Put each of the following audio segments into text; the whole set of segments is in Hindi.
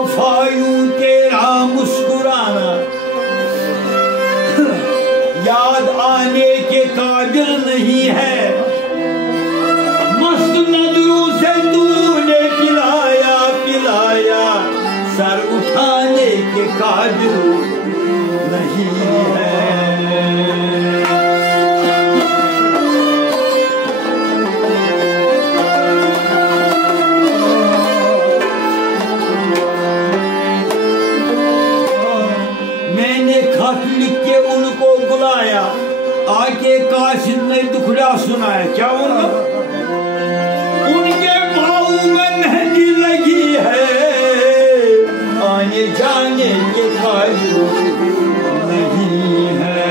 बेवफायूं तेरा मुस्कुराना याद आने के काबिल नहीं है। मस्त नजरों से तूने पिलाया पिलाया, सर उठाने के काबिल नहीं है। मैंने खत लिख के उनको बुलाया, आके कासिद ने दुखड़ा सुनाया। क्या बोला? उनके बाहों में मेहंदी लगी है, आने जाने के काबिल नहीं है।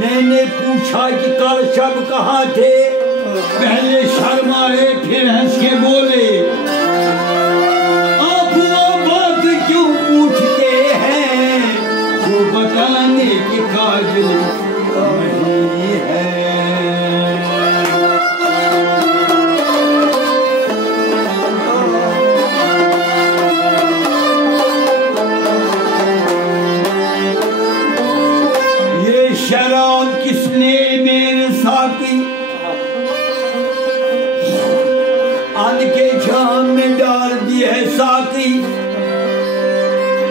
मैंने पूछा कि कल शब कहाँ थे? पहले शर्माए फिर हंस के बोले, आप वो बात क्यों पूछते हैं जो बताने के काबिल नहीं है। ये शराब किसने मेरे साथी अन के जाम में डाल दी है साकी।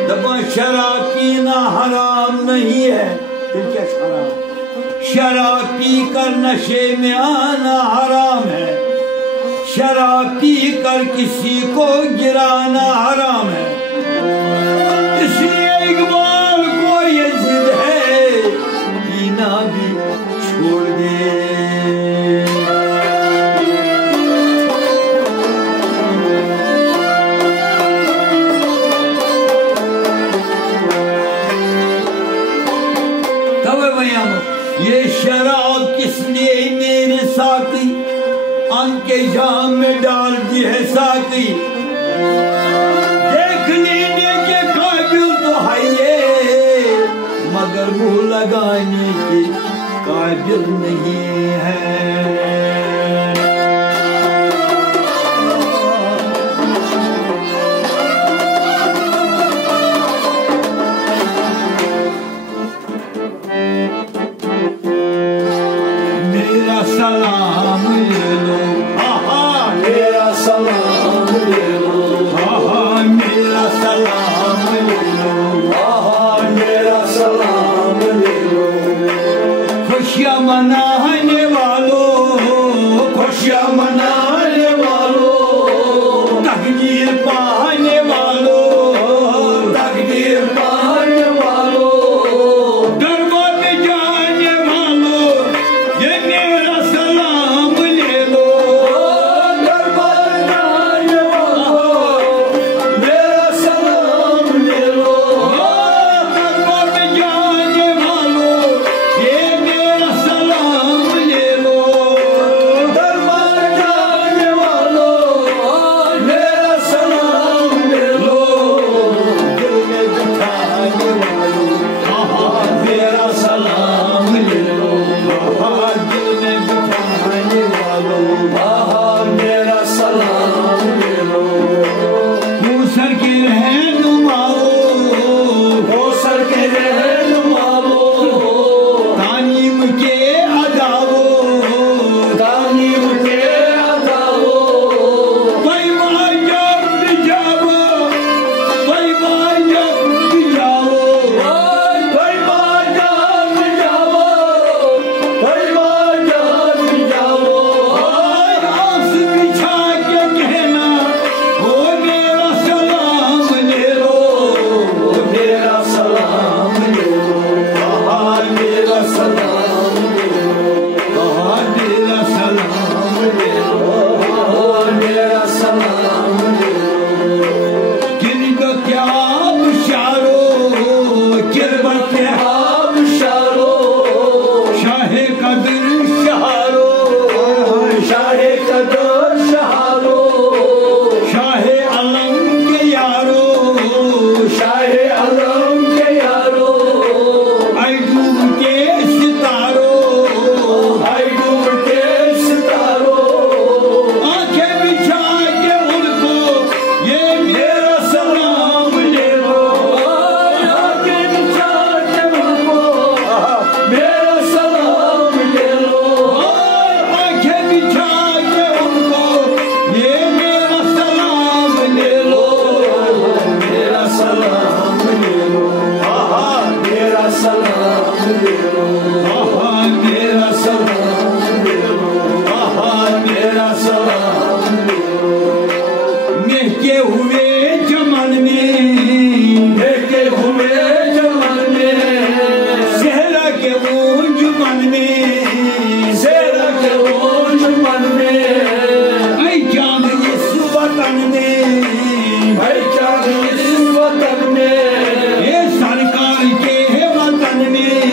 दबा शराब पीना हराम नहीं है, फिर क्या शराब? शराब पी कर नशे में आना हराम है, शराब पी कर किसी को गिराना हराम है। इसलिए इकबाल को ये जिद है, पीना भी छोड़ दे। ये शराब किसने मेरे साकी अन के जाम में डाल दी है साकी। देख लेने के काबिल तो है ये, मगर मुंह लगाने के काबिल नहीं है। सलाम ले लो, मेरा सलाम ले लो, मेरा सलाम ले लो, मेरा सलाम ले लो। खुशियाँ मनाने वालों मेरा सलाम मेरा सलाम महके हुए चमन में सहरा के ऊंच मन में ऐ चांद इस वतन में ये सरकार के वतन में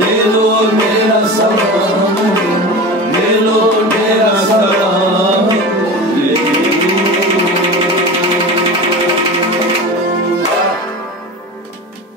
दे दो मेरा सब